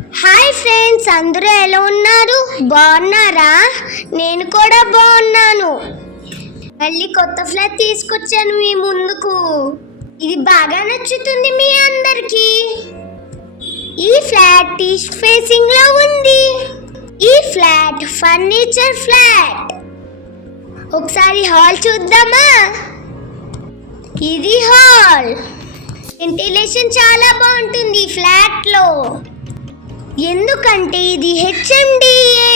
Hi friends, అందరూ ఎలా ఉన్నారు? బాగున్నారా? నేను కూడా బాగున్నాను. మళ్ళీ కొత్త ఫ్లాట్ తీసుకొచ్చాను మీ ముందుకు. ఇది బాగా నచ్చుతుంది మీ అందరికి. ఈ ఫ్లాట్ ఈస్ట్ ఫేసింగ్ లో ఉంది. ఈ ఫ్లాట్ ఫర్నిచర్ ఫ్లాట్. ఒకసారి హాల్ చూద్దామా? ఇది హాల్. వెంటిలేషన్ చాలా బాగుంటుంది ఈ ఫ్లాట్ లో, ఎందుకంటే ఇది హెచ్ఎండిఏ.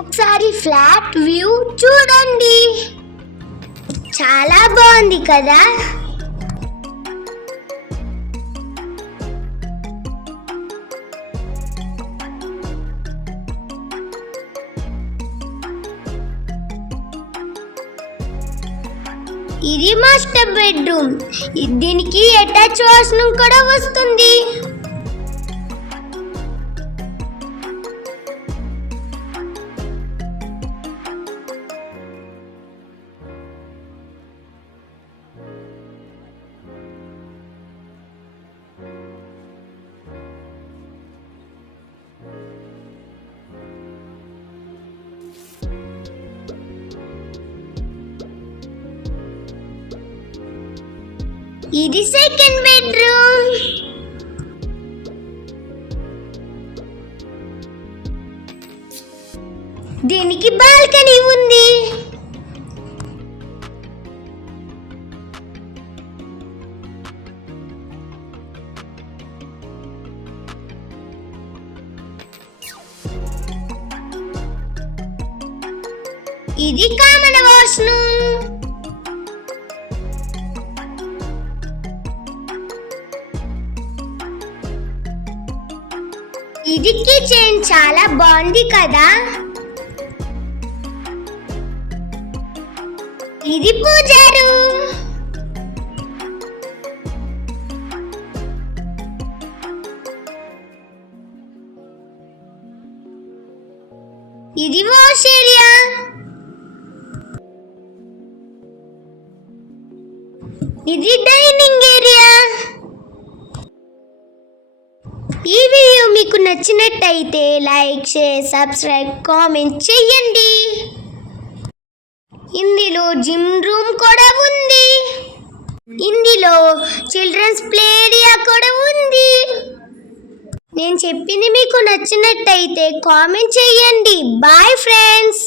ఒకసారి ఫ్లాట్ వ్యూ చూడండి, చాలా బాగుంది కదా. ఇది మాస్టర్ బెడ్రూమ్. దీనికి అటాచ్ వాష్రూమ్ కూడా వస్తుంది. ఇది సెకండ్ బెడ్రూమ్. దీనికి బాల్కనీ ఉంది. ఇది కామన్ వాష్రూమ్. ఇది కిచెన్, చాలా బాగుంది కదా. ఇది పూజ రూమ్. ఇది వాష్ ఏరియా. ఇది డైనింగ్ ఏరియా. ఈ వీడియో మీకు నచ్చినట్టయితే లైక్, షేర్, సబ్స్క్రైబ్, కామెంట్ చేయండి. ఇందులో జిమ్ రూమ్ కూడా ఉంది. ఇందులో చిల్డ్రన్స్ ప్లే ఏరియా కూడా ఉంది. నేను చెప్పింది మీకు నచ్చినట్టయితే కామెంట్ చేయండి. Bye friends.